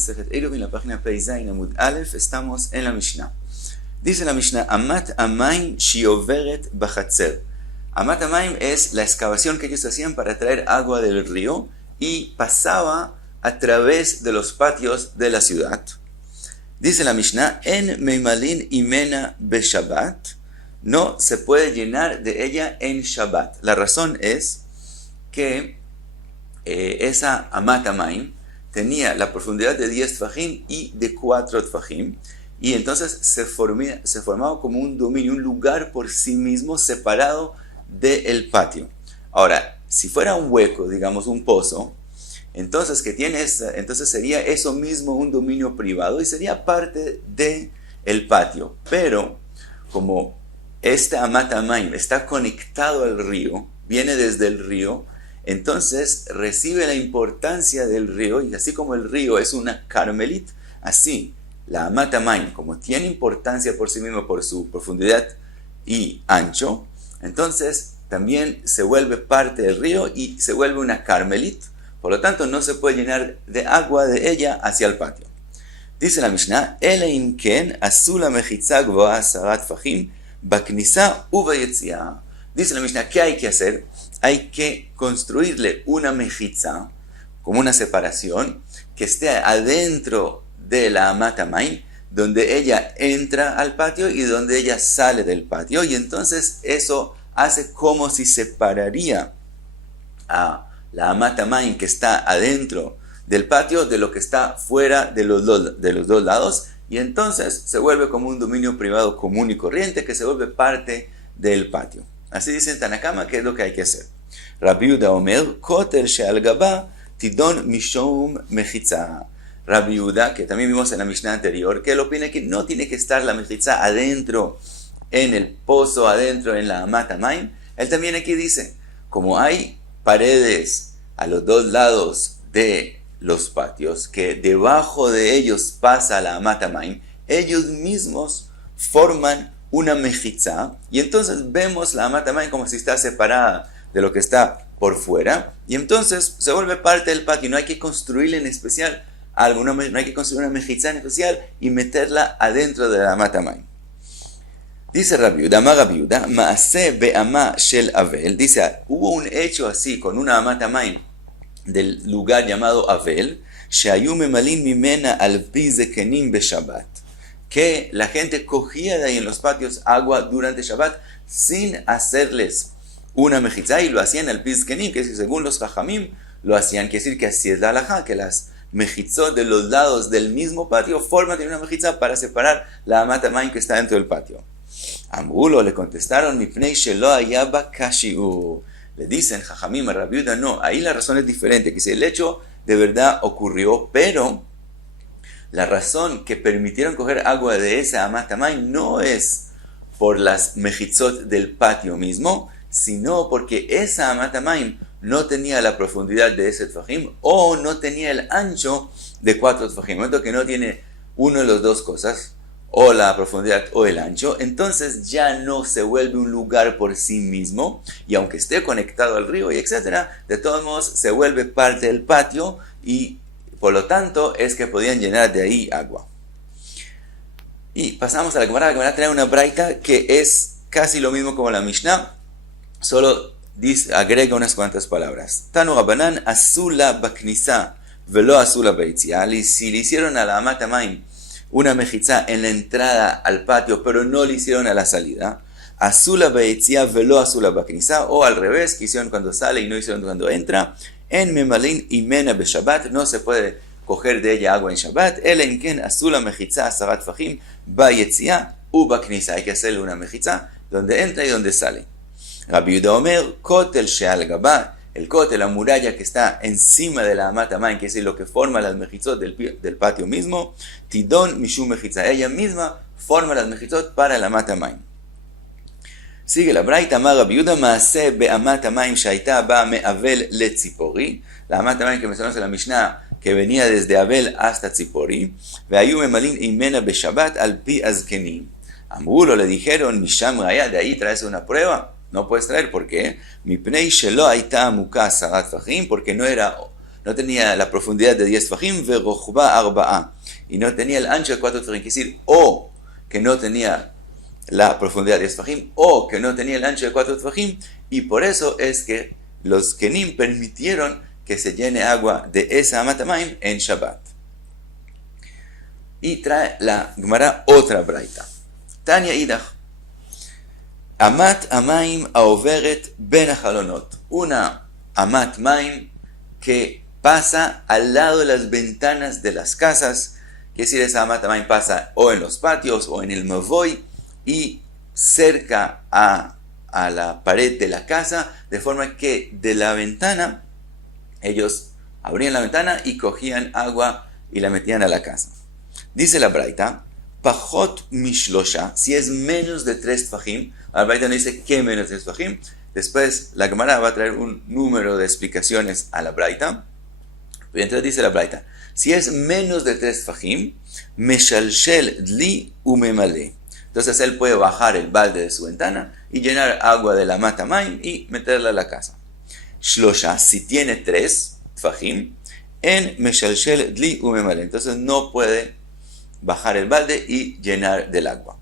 Masejet Eruvin, en la página Peizain Amud Aleph, estamos en la Mishnah. Dice la Mishnah, Amat Amaim Shioveret Bachatzer. Amat Amaim es la excavación que ellos hacían para traer agua del río y pasaba a través de los patios de la ciudad. Dice la Mishnah, En Meimalin Imena Beshabbat, no se puede llenar de ella en Shabbat. La razón es que esa Amat Amaim tenía la profundidad de 10 tfajim y de 4 tfajim, y entonces se formaba como un dominio, un lugar por sí mismo separado del patio. Ahora, si fuera un hueco, digamos un pozo, entonces sería eso mismo un dominio privado y sería parte del patio. Pero como este Amat Amaim está conectado al río, viene desde el río, entonces recibe la importancia del río, y así como el río es una carmelit, así la Amat Amaim, como tiene importancia por sí mismo por su profundidad y ancho, entonces también se vuelve parte del río y se vuelve una carmelit, por lo tanto no se puede llenar de agua de ella hacia el patio. Dice la Mishnah, Eleim ken asula mechitza gvoa asarat fajim baknisa ubayetziah. Dice la Mishnah, ¿qué hay que hacer? Hay que construirle una mejitza, como una separación, que esté adentro de la Amat Amaim, donde ella entra al patio y donde ella sale del patio, y entonces eso hace como si separaría a la Amat Amaim que está adentro del patio de lo que está fuera de los dos lados, y entonces se vuelve como un dominio privado común y corriente que se vuelve parte del patio. Así dice en Tanakama que es lo que hay que hacer. Rabbi Yehuda Omer, Kotel she'al gaba tidon mishum mechitza. Rabbi Yehuda, que también vimos en la Mishnah anterior, que él opina que no tiene que estar la mechitza adentro, en el pozo, adentro, en la Amat Amaim. Él también aquí dice, como hay paredes a los dos lados de los patios, que debajo de ellos pasa la Amat Amaim, ellos mismos forman una mejitza, y entonces vemos la Amat Amaim como si está separada de lo que está por fuera, y entonces se vuelve parte del patio. No hay que construirle en especial algo, no hay que construir una mejitza en especial y meterla adentro de la Amat Amaim. Dice Rabbi Yehuda, Rabbi Yehuda, Maaseh be'ama shel Avel, dice, hubo un hecho así con una Amat Amaim del lugar llamado Avel, shehayu memalin mimena al pi zekenim beshabbat, que la gente cogía de ahí en los patios agua durante Shabbat sin hacerles una mejitza, y lo hacían al pizkenim, que es que según los jajamim lo hacían, quiere decir que así es la halajá, que las mejitzot de los lados del mismo patio forman una mejitza para separar la Amat Amaim que está dentro del patio. Ambulo, le contestaron, mipnei shelo hayaba kashiu. Le dicen jajamim a Rabbi Yehuda, no, ahí la razón es diferente, que si el hecho de verdad ocurrió, pero la razón que permitieron coger agua de esa Amat Amaim no es por las mejitzot del patio mismo, sino porque esa Amat Amaim no tenía la profundidad de ese tfajim o no tenía el ancho de 4 tfajim. En el momento que no tiene uno de las dos cosas, o la profundidad o el ancho, entonces ya no se vuelve un lugar por sí mismo, y aunque esté conectado al río y etcétera, de todos modos se vuelve parte del patio, y por lo tanto es que podían llenar de ahí agua. Y pasamos a la Gemara. La Gemara trae una braita que es casi lo mismo como la Mishnah, solo agrega unas cuantas palabras. Tanu Rabanan asula baknisa velo asula beitzia. Si le hicieron a la Amat Amaim una mejitza en la entrada al patio, pero no le hicieron a la salida, asula beitzia velo asula baknisa, o al revés, que hicieron cuando sale y no hicieron cuando entra, en memalin imena beshabbat, no se puede coger de ella agua en Shabbat, el enken asula mejitza asarat fajim bayetzia u baknisa, hay que hacerle una mejitza donde entra y donde sale. Rabbi Yehuda Omer, kotel she'al gaba, el kotel, la muralla que está encima de la Amat Amaim, que es lo que forma las mejitzot del patio mismo, tidon mishum mejitza, ella misma forma las mejitzot para la Amat Amaim. Sigue la braita, amar Rabbi Yehuda, maaseh be'amat Amaim shaita ba me'avel le tzipori, la Amat Amaim que mencionamos en la Mishnah, que venía desde Avel hasta Tzipori, ve'ayu memalin imena beshabbat al pi azkenim. Ambulo, le dijeron, misham raya, de ahí traes una prueba. No puedes traer, ¿por qué? Mipnei shelo aita amuka asarat fajim, porque no era no tenía la profundidad de 10 tfajim, verochba arba'a, y no tenía el ancho de 4 tfajim, es decir, o que no tenía la profundidad de 10 tfajim, o que no tenía el ancho de 4 tfajim, y por eso es que los Kenim permitieron que se llene agua de esa Amat Hamayim en Shabbat. Y trae la Gemara otra braita. Tanya idach. Amat Hamayim aoveret ben halonot. Una Amat Hamayim que pasa al lado de las ventanas de las casas. Quiere decir, esa Amat Hamayim pasa o en los patios o en el Mavoy y cerca a la pared de la casa, de forma que de la ventana ellos abrían la ventana y cogían agua y la metían a la casa. Dice la braita, pachot mishlosha, si es menos de 3 tfajim. La braita no dice que menos de 3 tfajim. Después la Gemara va a traer un número de explicaciones a la braita. Y entonces dice la braita, si es menos de 3 tfajim, meshalshel dli umemale. Entonces él puede bajar el balde de su ventana y llenar agua de la Amat Hamayim y meterla a la casa. Shlosha, si tiene 3 tfajim, en meshalshel dli umemale. Entonces no puede bajar el balde y llenar del agua.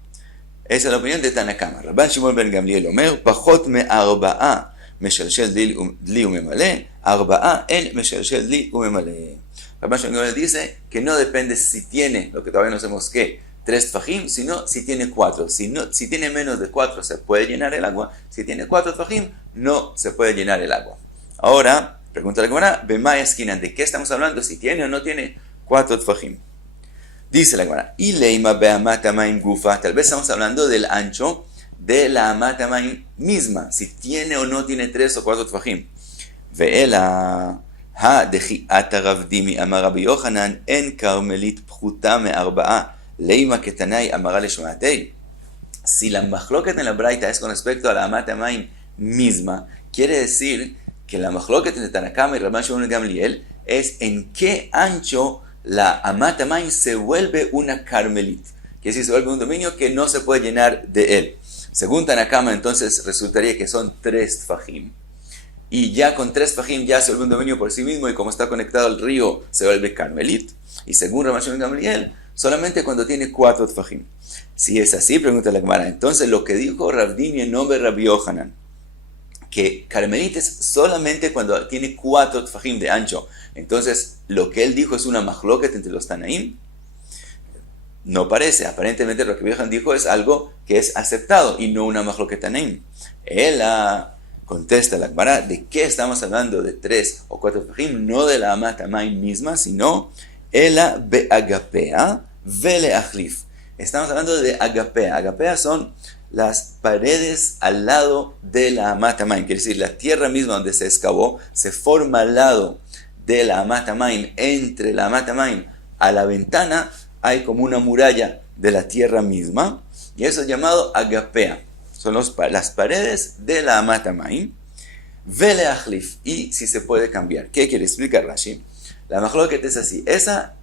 Esa es la opinión de Tanakama. Rabban Shimon ben Gamliel omer, pachot me arba'a meshalshel dli umemale, arba'a en meshalshel dli umemale. Rabban Shimon ben Gamliel dice que no depende si tiene, lo que todavía no sabemos qué, 3 tfajim, sino si tiene 4. Si tiene menos de 4 se puede llenar el agua. Si tiene 4 tfajim, no se puede llenar el agua. Ahora, pregunta la Gemara, Bemaya esquinan, ¿de qué estamos hablando? Si tiene o no tiene 4 tfajim. Dice la Gemara, y leima be'amat hamayim gufa, tal vez estamos hablando del ancho de la Amat Hamayim misma, si tiene o no tiene 3 o 4 tfajim. Ve'ela ha dechi'at Rav Dimi amar Rabbi Yochanan en karmelit pchuta me'arba'a leima ketanai amara leshmatei. Si la machloket en la braita es con respecto a la Amat Hamayim misma, quiere decir que la machloket entre Tanakama y Rabban Shimon ben Gamliel es en qué ancho la Amat Hamayim se vuelve una carmelit. Quiere decir, se vuelve un dominio que no se puede llenar de él. Según Tanakama, entonces resultaría que son 3 tfajim. Y ya con 3 tfajim ya se vuelve un dominio por sí mismo y como está conectado al río se vuelve carmelit. Y según Rabban Shimon ben Gamliel, solamente cuando tiene 4 tfajim. Si es así, pregunta la Gemara, entonces lo que dijo Rav Dimi en nombre de Rabbi Yochanan, que carmelit es solamente cuando tiene 4 tfajim de ancho. Entonces, lo que él dijo es una machloket entre los Tanaim. No parece. Aparentemente lo que Rabbi Yochanan dijo es algo que es aceptado y no una machloket Tanaim. Él contesta la Gemara, ¿de qué estamos hablando? ¿De 3 o 4 tfajim? No de la Amat Hamayim misma, sino ela be'agapea vele'achlif. Estamos hablando de agapea. Agapea son las paredes al lado de la Amat Hamayim. Quiere decir, la tierra misma donde se excavó se forma al lado de la Amat Hamayim. Entre la Amat Hamayim a la ventana hay como una muralla de la tierra misma. Y eso es llamado agapea. Son las paredes de la Amat Hamayim. Vele'achlif. Y si se puede cambiar. ¿Qué quiere explicar Rashi? La machloket es así. Esa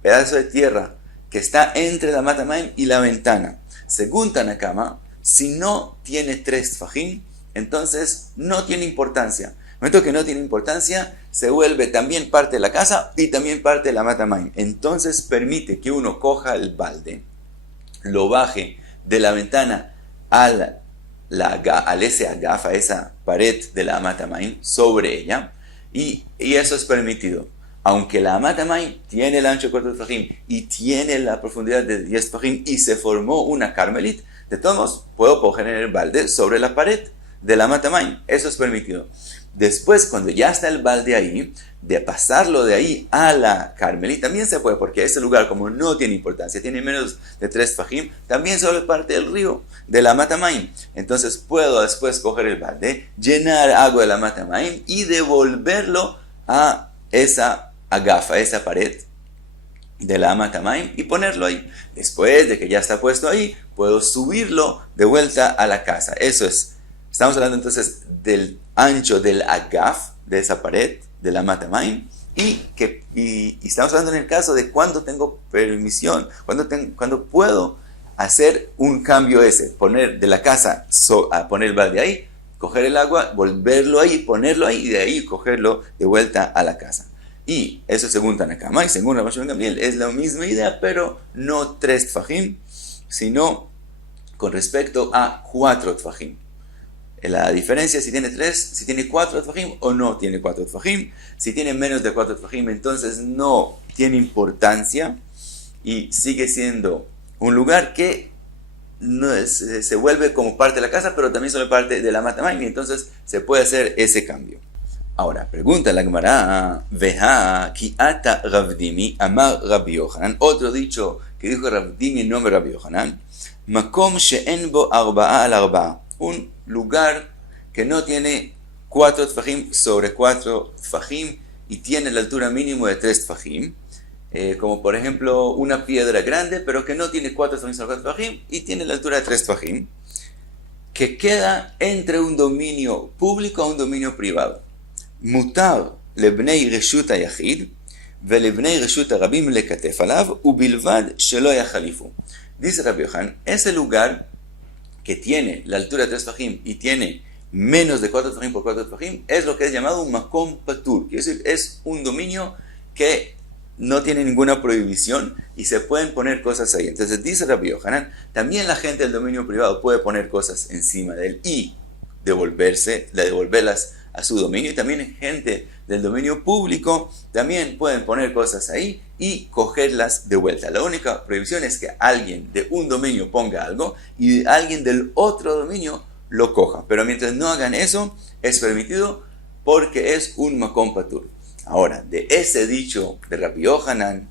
pedazo de tierra que está entre la Amat Hamayim y la ventana, según Tanakama, si no tiene 3 tfajim, entonces no tiene importancia. En el momento que no tiene importancia, se vuelve también parte de la casa y también parte de la Amat Hamayim. Entonces permite que uno coja el balde, lo baje de la ventana al ese agaf, a esa pared de la Amat Hamayim, sobre ella, y eso es permitido. Aunque la Amat Hamayim tiene el ancho de 4 tfajim y tiene la profundidad de 10 tfajim y se formó una carmelit, de todos modos puedo coger el balde sobre la pared de la Amat Hamayim. Eso es permitido. Después, cuando ya está el balde ahí, de pasarlo de ahí a la carmelit también se puede, porque ese lugar, como no tiene importancia, tiene menos de 3 tfajim, también se vuelve parte del río de la Amat Hamayim. Entonces puedo después coger el balde, llenar agua de la Amat Hamayim y devolverlo a esa agafa, esa pared de la Amat Hamayim y ponerlo ahí. Después de que ya está puesto ahí, puedo subirlo de vuelta a la casa. Eso es. Estamos hablando entonces del ancho del agaf, de esa pared de la Amat Hamayim, y estamos hablando en el caso de cuando tengo permisión, cuando puedo hacer un cambio ese, poner de la casa a poner el balde ahí, coger el agua, volverlo ahí, ponerlo ahí y de ahí cogerlo de vuelta a la casa. Y eso según Tanakama, y según Rabbi Shimon Gamliel es la misma idea, pero no 3 tfajim, sino con respecto a 4 tfajim. La diferencia es si tiene 4 tfajim o no tiene 4 tfajim. Si tiene menos de 4 tfajim, entonces no tiene importancia y sigue siendo un lugar que se vuelve como parte de la casa, pero también son parte de la Amat Hamayim, y entonces se puede hacer ese cambio. Ahora, pregunta la Gemara, Veja, ki ata Rav Dimi, amar Rabbi Yohanan, otro dicho que dijo Rav Dimi en nombre de Rabbi Yohanan, makom she'en bo arba'a al arba'a, un lugar que no tiene 4 tfajim sobre 4 tfajim y tiene la altura mínimo de 3 tfajim, como por ejemplo una piedra grande, pero que no tiene 4 tfajim sobre 4 tfajim y tiene la altura de 3 tfajim, que queda entre un dominio público a un dominio privado. Mutar lebnei reshut hayachid velebnei reshut harabim lekatef alav ubilvad shelo yachalifu. Dice Rabbi Yohanan, ese lugar que tiene la altura de 3 tfajim y tiene menos de 4 tfajim por 4 tfajim es lo que es llamado un makom patur, quiere decir, es un dominio que no tiene ninguna prohibición y se pueden poner cosas ahí. Entonces dice Rabbi Yohanan, también la gente del dominio privado puede poner cosas encima de él y devolverlas a su dominio, y también gente del dominio público también pueden poner cosas ahí y cogerlas de vuelta. La única prohibición es que alguien de un dominio ponga algo y alguien del otro dominio lo coja, pero mientras no hagan eso es permitido porque es un makom patur. Ahora, de ese dicho de Rabbi Yohanan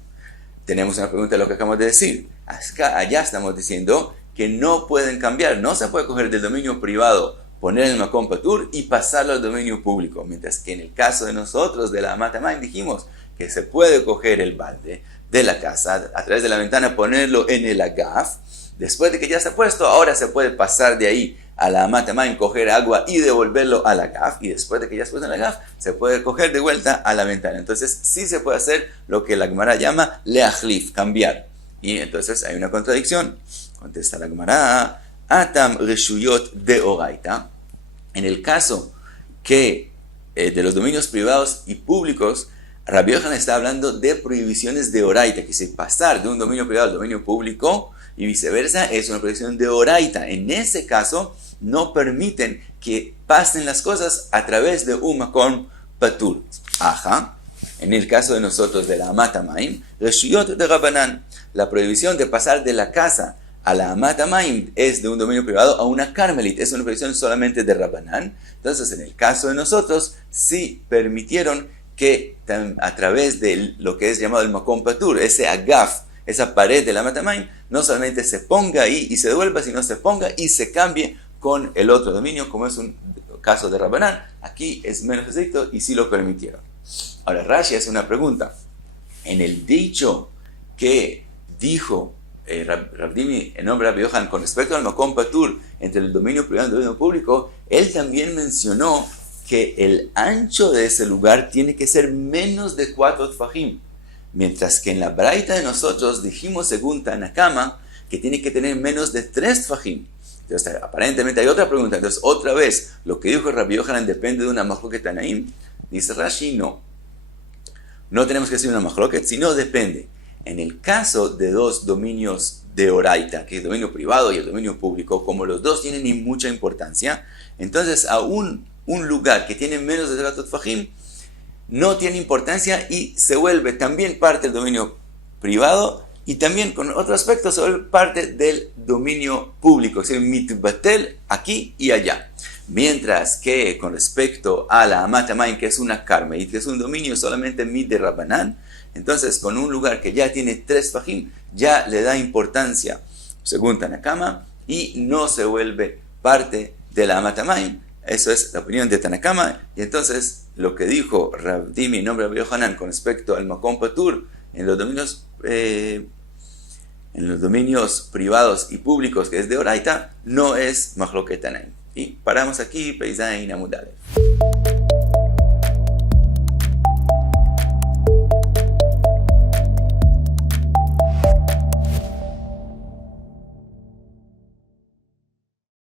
tenemos una pregunta de lo que acabamos de decir. Allá estamos diciendo que no pueden cambiar, no se puede coger del dominio privado, poner el makom patur y pasarlo al dominio público, mientras que en el caso de nosotros de la Amat Hamayim dijimos que se puede coger el balde de la casa a través de la ventana, ponerlo en el agaf, después de que ya está puesto, ahora se puede pasar de ahí a la Amat Hamayim, coger agua y devolverlo al agaf, y después de que ya está puesto en el agaf, se puede coger de vuelta a la ventana. Entonces sí se puede hacer lo que la Gemara llama leachlif, cambiar, y entonces hay una contradicción. Contesta la Gemara, atam reshuyot de oraita. En el caso que de los dominios privados y públicos, Rabbi Yohanan está hablando de prohibiciones de oraita, que se pasar de un dominio privado al dominio público y viceversa es una prohibición de oraita. En ese caso no permiten que pasen las cosas a través de un makom patur. Ajá. En el caso de nosotros de la Amat Hamayim, reshuyot de Rabbanan, la prohibición de pasar de la casa a la Amat Hamayim es de un dominio privado a una Carmelit, es una prohibición solamente de Rabbanán. Entonces, en el caso de nosotros, sí permitieron que a través de lo que es llamado el makom patur, ese agaf, esa pared de la Amat Hamayim, no solamente se ponga ahí y se devuelva, sino se ponga y se cambie con el otro dominio, como es un caso de Rabbanán. Aquí es menos estricto y sí lo permitieron. Ahora, Rashi hace una pregunta. En el dicho que dijo Rav Dimi en nombre de Rabbi Yohanan con respecto al makom patur entre el dominio privado y el dominio público, él también mencionó que el ancho de ese lugar tiene que ser menos de 4 tfajim, mientras que en la braita de nosotros dijimos según Tanakama que tiene que tener menos de 3 tfajim. Entonces aparentemente hay otra pregunta. Entonces otra vez, lo que dijo Rabbi Yohanan depende de una machloket Tanaim. Dice Rashi, no tenemos que decir una machloket, sino depende. En el caso de dos dominios de oraita, que es el dominio privado y el dominio público, como los dos tienen ni mucha importancia, entonces aún un lugar que tiene menos de 4 tfajim no tiene importancia y se vuelve también parte del dominio privado y también con otro aspecto se vuelve parte del dominio público, es decir, mitbatel aquí y allá. Mientras que con respecto a la Amat Hamayim, que es una Carmelit, que es un dominio solamente mit de Rabbanán, entonces con un lugar que ya tiene 3 tfajim, ya le da importancia, según Tanakama, y no se vuelve parte de la Amat Hamayim. Eso es la opinión de Tanakama. Y entonces lo que dijo Rav Dimi en nombre de Rabbi Yohanan con respecto al makom patur en los dominios privados y públicos, que es de oraita, no es machloket Tanaim. Y paramos aquí, Peizain Amud Aleph.